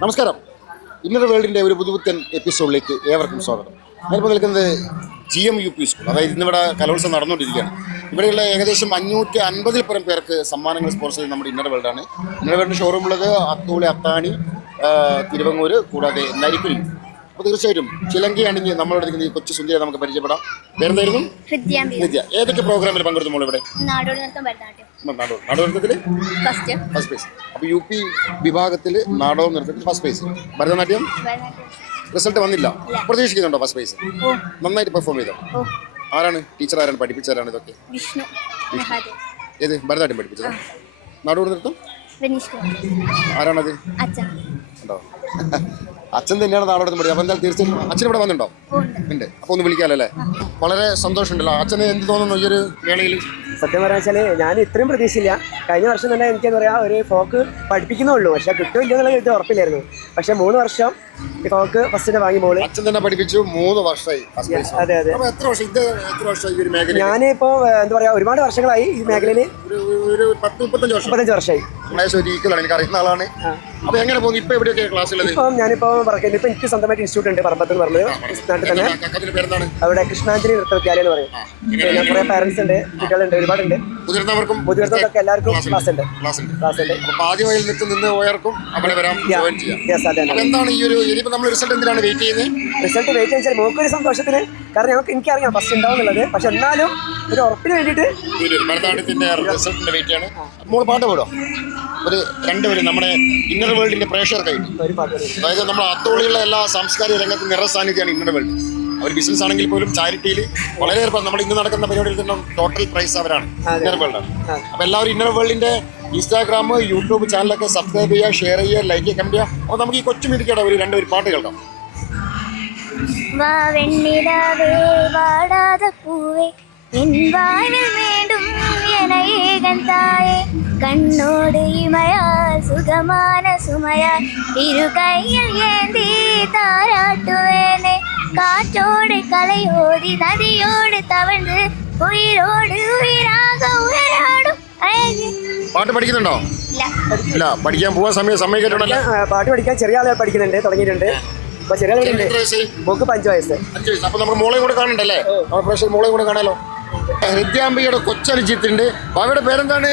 നമസ്കാരം. ഇന്നർ വേൾഡിൻ്റെ ഒരു പുതുപുത്തൻ എപ്പിസോഡിലേക്ക് ഏവർക്കും സ്വാഗതം. ഞാനിപ്പോൾ നിൽക്കുന്നത് GMUP സ്കൂൾ, അതായത് ഇന്നിവിടെ കലോത്സവം നടന്നുകൊണ്ടിരിക്കുകയാണ്. ഇവിടെയുള്ള ഏകദേശം 550 പരം പേർക്ക് സമ്മാനങ്ങൾ സ്പോൺസർ ചെയ്ത് നമ്മുടെ ഇന്നർ വേൾഡാണ്. ഇന്നർ വേൾഡിൻ്റെ ഷോറൂം ഉള്ളത് അത്തൂളി, അത്താണി, തിരുവങ്ങൂര്, കൂടാതെ നരിക്കുനി. അപ്പോൾ തീർച്ചയായിട്ടും ചിലങ്കി അണിഞ്ഞ് നമ്മളോട് നിൽക്കുന്ന ഈ കൊച്ചു സുന്ദരിയെ നമുക്ക് പരിചയപ്പെടാം. പേരെന്തായിരുന്നു? നിത്യ. ഏതൊക്കെ പ്രോഗ്രാമിൽ പങ്കെടുത്തു മോൾ ഇവിടെ? നാടോടി നൃത്തത്തിൽ ഫസ്റ്റ് പ്രൈസ്. അപ്പോൾ UP വിഭാഗത്തിൽ നാടോടി നൃത്തത്തിൽ ഫസ്റ്റ് പ്രൈസ്. ഭരതനാട്യം റിസൾട്ട് വന്നില്ല, പ്രതീക്ഷിക്കുന്നുണ്ടോ ഫസ്റ്റ് പ്രൈസ്? നന്നായിട്ട് പെർഫോം ചെയ്തോ? ആരാണ് ടീച്ചർ? ആരാണ് പഠിപ്പിച്ചാരാണ് ഇതൊക്കെ? ഏത് ഭരതനാട്യം പഠിപ്പിച്ചത്? നാടോടി നൃത്തം ആരാണത്? ഉണ്ടോ? അച്ഛൻ തന്നെയാണ് നാടോടി പഠിച്ചത്. അപ്പോൾ എന്തായാലും തീർച്ചയായും അച്ഛൻ ഇവിടെ വന്നിട്ടുണ്ടോ? ഉണ്ട്. അപ്പോൾ ഒന്ന് വിളിക്കാമല്ലോ അല്ലേ? വളരെ സന്തോഷമുണ്ടല്ലോ. അച്ഛന് എന്ത് തോന്നുന്നു ഈ ഒരു വേളയിൽ? സത്യം പറയാ വെച്ചാൽ ഞാൻ ഇത്രയും പ്രതീക്ഷയില്ല. കഴിഞ്ഞ വർഷം തന്നെ എനിക്കെന്താ പറയുക ഒരു ഫോക്ക് പഠിപ്പിക്കുന്നുള്ളൂ, പക്ഷെ കിട്ടുമില്ല എന്നുള്ള ഇത് ഉറപ്പില്ലായിരുന്നു. പക്ഷെ 3 വർഷം ഫോക്ക് ഫസ്റ്റിനെ വാങ്ങി മോള് അച്ഛൻ തന്നെ പഠിപ്പിച്ചു. 3 വർഷമായി. അതെ അതെ. ഞാനിപ്പോ എന്താ പറയാ ഒരുപാട് വർഷങ്ങളായി ഈ മേഖലയിൽ. 35 വർഷമായി. എനിക്ക് അറിയുന്ന ആളാണ്. അപ്പൊ എങ്ങനെ പോകുന്നു ഇപ്പൊ? എവിടെയൊക്കെ ക്ലാസ്സിൽ? ഞാനിപ്പോ പറയുന്നത് ഇപ്പൊ എനിക്ക് സ്വന്തമായിട്ട് ഇൻസ്റ്റിറ്റ്യൂട്ട് ഉണ്ട് പറമ്പത്ത് എന്ന് പറഞ്ഞത് നാട്ടിൽ തന്നെ. അവിടെ കൃഷ്ണാഞ്ജലി നൃത്ത വിദ്യാലയം എന്ന് പറയും. പിന്നെ കുറെ പാരന്റ്സ് ഉണ്ട്, കുട്ടികളുണ്ട്, ഒരുപാടുണ്ട്. മുതിർന്നവർക്കൊക്കെ എല്ലാവർക്കും ക്ലാസ് ഉണ്ട്. റിസൾട്ട് വെയിറ്റ് ചെയ്താൽ നമുക്കൊരു സന്തോഷത്തിന്, കാരണം എനിക്കറിയാം ഫസ്റ്റ് ഉണ്ടാവും എന്നുള്ളത്. പക്ഷെ എന്നാലും ഒരു ഉറപ്പിന് വേണ്ടിയിട്ട് പാട്ട് പാടോ? ഒരു 2 വരി നമ്മുടെ ഇന്നർ വേൾഡിന്റെ പ്രേക്ഷകർക്കായിട്ട്. അതായത് നമ്മൾ അത്തോളിയുള്ള എല്ലാ സാംസ്കാരിക രംഗത്ത് നിറ സാന്നിധ്യമാണ് ഇന്നർ വേൾഡ്. അവർ ബിസിനസ് ആണെങ്കിൽ പോലും ചാരിറ്റിയിൽ വളരെയേറെ നമ്മൾ ഇന്ന് നടക്കുന്ന പരിപാടിയിൽ തന്നെ ടോട്ടൽ പ്രൈസ് അവരാണ്, ഇന്നർ വേൾഡാണ്. അപ്പോൾ എല്ലാവരും ഇന്നർ വേൾഡിന്റെ ഇൻസ്റ്റാഗ്രാം, യൂട്യൂബ് ചാനലൊക്കെ സബ്സ്ക്രൈബ് ചെയ്യുക, ഷെയർ ചെയ്യുക, ലൈക്ക് ചെയ്യുക, കമന്റ് ചെയ്യുക. അപ്പോൾ നമുക്ക് ഈ കൊച്ചു മിടിക്കട ഒരു 2 വരി പാട്ട് കേൾക്കാം. കണ്ണോട് ഇമയാൽ സുഖമാന സുമയാൽ ഇരുകൈയിൽ ഏന്തി താരാട്ടുവേനെ കാറ്റോട് കലയോടി നദിയോട് തവഴ്ന്ന് ഉയരോട് ഉയരാക ഉയരാടും. പാട്ട് പഠിക്കുന്നുണ്ടോ? ഇല്ല. പഠിക്കാൻ പോവാൻ സമ്മതിക്കട്ടുണ്ടല്ലോ. പാട്ട് പഠിക്കാൻ ചെറിയ ആളെ പഠിക്കുന്നുണ്ട്, തുടങ്ങിയിട്ടുണ്ട്. അപ്പൊ ചെറിയ ആളുണ്ട്. മോക്ക് 5 വയസ്സ്. അപ്പൊ നമുക്ക് മോളെയും കൂടെ കാണണ്ടല്ലേ? മോളെയും കൂടെ കാണാലോ. വിദ്യാംബികയുടെ കൊച്ചനുജിത്തുണ്ട്. അവരുടെ പേരെന്താണ്?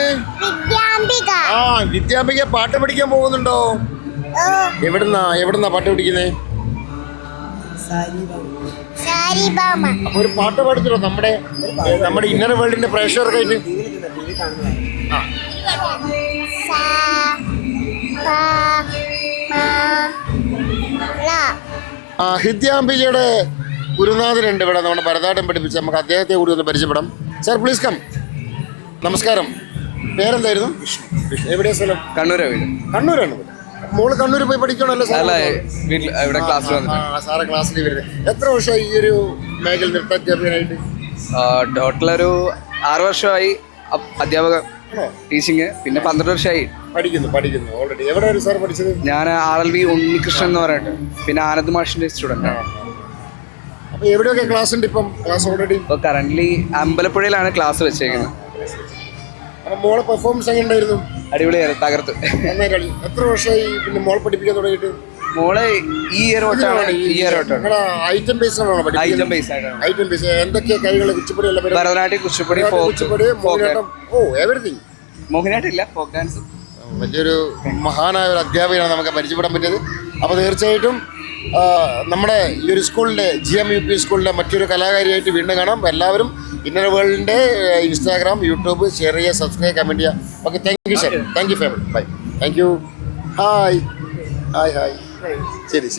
ആ, വിദ്യാംബിക പാട്ട് പഠിക്കാൻ പോകുന്നുണ്ടോ? എവിടുന്നാ പാട്ട് പഠിക്കുന്നേ? അപ്പൊ ഒരു പാട്ട് പാടുത്തല്ലോ നമ്മുടെ ഇന്നർ വേൾഡിന്റെ പ്രേക്ഷകർക്കായിട്ട്. വിദ്യാംബികയുടെ ഗുരുനാഥനുണ്ട് ഇവിടെ, നമ്മുടെ ഭരതനാട്യം പഠിപ്പിച്ച്. നമുക്ക് അദ്ദേഹത്തെ കൂടി ഒന്ന് പരിചയപ്പെടാം. Sir please come. നമസ്കാരം. പേരെന്തായിരുന്നു? എവിടെയാ സ്ഥലം? കണ്ണൂരാണ്. മോള് കണ്ണൂർ പോയി പഠിക്കണല്ലോ? സാറെ ക്ലാസ്സിൽ വരുന്നത്. എത്ര വർഷമായി ഈ ഒരു മേഖല നൃത്താധ്യാപകനായിട്ട്? ടോട്ടൽ ഒരു 6 വർഷമായി അധ്യാപക ടീച്ചിങ്. പിന്നെ 12 വർഷമായി പഠിക്കുന്നു ഓൾറെഡി. എവിടെ സാർ പഠിച്ചത്? ഞാൻ RLV ഉണ്ണികൃഷ്ണൻ എന്ന് പറഞ്ഞിട്ട്, പിന്നെ ആനന്ദ് മാഷിന്റെ സ്റ്റുഡന്റ് ആണ്. അപ്പൊ എവിടെയൊക്കെ ക്ലാസ് ഉണ്ട് ഇപ്പം? ക്ലാസ് ഓൾറെഡി ഇപ്പൊ കറന്റ്ലി അമ്പലപ്പുഴയിലാണ് ക്ലാസ് വെച്ചേക്കുന്നത്. അപ്പൊ മോളെ പെർഫോമൻസ് എങ്ങനെ ഉണ്ടായിരുന്നു? അടിപൊളിയായിരുന്നു, തകർത്ത്. എത്ര വർഷമായി പിന്നെ മോളെ പഠിപ്പിക്കാൻ തുടങ്ങിയിട്ട്? മോളെ ഈ ഇയർ തൊട്ടാണ്. ഐറ്റം ബേസ് എന്തൊക്കെയാ കൈകൾ? കുച്ചിപ്പുടി, ഭരതനാട്യം, കുച്ചിപ്പുടി, എവരിതിങ്. മോഹിനിയാട്ടില്ല, ഫോക്ക് ഡാൻസ്. വലിയൊരു മഹാനായ ഒരു അധ്യാപകനാണ് നമുക്ക് പരിചയപ്പെടാൻ പറ്റിയത്. അപ്പോൾ തീർച്ചയായിട്ടും നമ്മുടെ ഈ ഒരു സ്കൂളിൻ്റെ GMUP സ്കൂളിൻ്റെ മറ്റൊരു കലാകാരിയായിട്ട് വീണ്ടും കാണാം. എല്ലാവരും ഇന്നർ വേൾഡിൻ്റെ ഇൻസ്റ്റാഗ്രാം, യൂട്യൂബ് ഷെയർ ചെയ്യുക, സബ്സ്ക്രൈബ്, കമൻറ്റ് ചെയ്യുക. Okay, thank you sir. Thank you family. Bye. Thank you. Hi. ശരി.